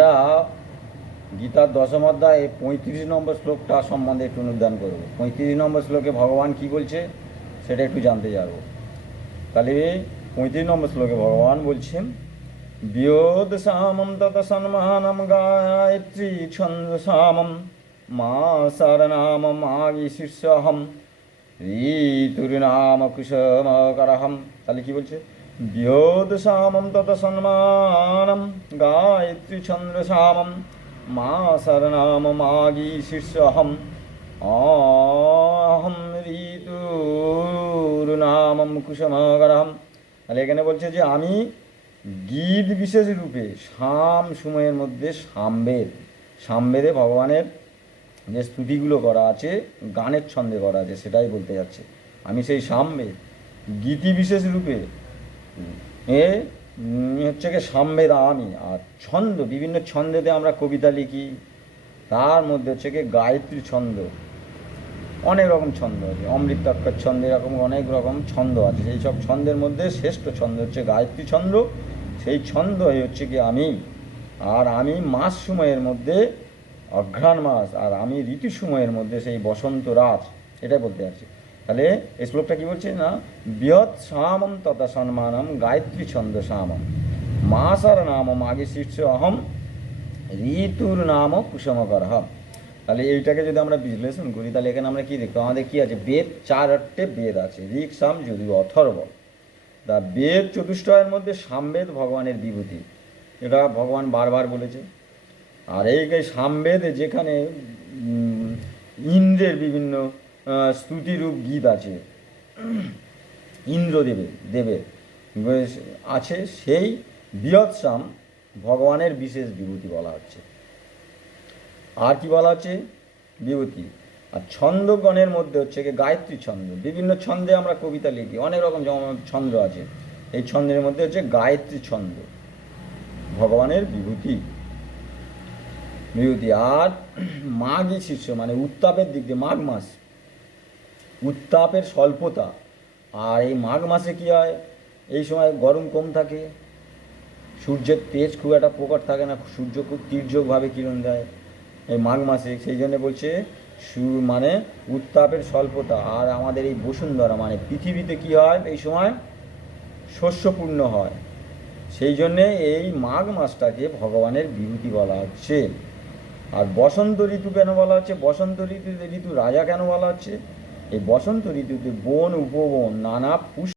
আমরা গীতার দশম অধ্যায়ে 35 নম্বর শ্লোকটা সম্বন্ধে একটু অনুধান করব। 35 নম্বর শ্লোকে ভগবান কি বলছে সেটা একটু জানতে যাব। তাহলে 35 নম্বর শ্লোকে ভগবান বলছেন, বিয়োদ সামম তত সম্মানম গায়ত্রী ছন্দ সামম মা শরণাম মাগি শীর্ষহম ঋতুর্নাম কুসুমকরহম। তাহলে কি বলছে? বিয়োদ সামম তত সম্মানম গায়ত্রী ছন্দ সামম মা শরণাম মাগি শীর্ষহম অহম ঋতুর্নামম কুসুমকরহম। তাহলে এখানে বলছে যে আমি গীত বিশেষ রূপে সাম সময়ের মধ্যে সামবেদে ভগবানের যে স্তুতিগুলো করা আছে গানের ছন্দে করা আছে সেটাই বলতে যাচ্ছে। আমি সেই সামবেদ গীতি বিশেষ রূপে হচ্ছে কি সামবেদ আমি। আর ছন্দ, বিভিন্ন ছন্দেতে আমরা কবিতা লিখি, তার মধ্যে হচ্ছে কি গায়ত্রী ছন্দ, অনেক রকম ছন্দ আছে, অমৃতাক্ষর ছন্দ, এরকম অনেক রকম ছন্দ আছে। সেই সব ছন্দের মধ্যে শ্রেষ্ঠ ছন্দ হচ্ছে গায়ত্রী ছন্দ। সেই ছন্দ হচ্ছে কি আমি। আর আমি মাস সময়ের মধ্যে অঘ্রাণ মাস, আর আমি ঋতু সময়ের মধ্যে সেই বসন্ত রাত, এটাই বলতে যাচ্ছি। তাহলে এই শ্লোকটা কী বলছে না, বৃহৎ সামম তথা সম্মানম গায়ত্রী ছন্দ সামম মাসার নাম মাগে শীর্ষ অহম ঋতুর নাম কুসুমকরহ। তাহলে এইটাকে যদি আমরা বিশ্লেষণ করি তাহলে এখানে আমরা কী দেখবো, আমাদের কী আছে, বেদ 4 অর্থে বেদ আছে, ঋক সাম যজুর অথর্ব। তা বেদ চতুষ্টয়ের মধ্যে সামবেদ ভগবানের বিভূতি, এটা ভগবান বারবার বলেছে। আর এই সামবেদ যেখানে ইন্দ্রের বিভিন্ন স্তুতিরূপ গীত আছে, দেবের আছে, সেই বৃহৎ সাম ভগবানের বিশেষ বিভূতি বলা হচ্ছে। আর কি বলা হচ্ছে? বিভূতি। আর ছন্দগণের মধ্যে হচ্ছে কি গায়ত্রী ছন্দ, বিভিন্ন ছন্দে আমরা কবিতা লিখি, অনেক রকম ছন্দ আছে। এই ছন্দের মধ্যে হচ্ছে গায়ত্রী ছন্দ ভগবানের বিভূতি। আর মাঘই শীর্ষ, মানে উত্তাপের দিক দিয়ে মাঘ মাস, উত্তাপের স্বল্পতা। আর এই মাঘ মাসে কি হয়, এই সময় গরম কম থাকে, সূর্যের তেজ খুব একটা প্রকট থাকে না, সূর্য খুব তীর্যকভাবে কিরণ দেয় এই মাঘ মাসে। সেই জন্য বলছে মানে উত্তাপের স্বল্পতা। আর আমাদের এই বসুন্ধরা মানে পৃথিবীতে কি হয়, এই সময় শস্যপূর্ণ হয়। সেই জন্যে এই মাঘ মাসটাকে ভগবানের বিভূতি বলা হচ্ছে। আর বসন্ত ঋতু কেন বলা হচ্ছে, বসন্ত ঋতু রাজা কেন বলা হচ্ছে? এই বসন্ত ঋতুতে বন উপবন নানা পুষ্প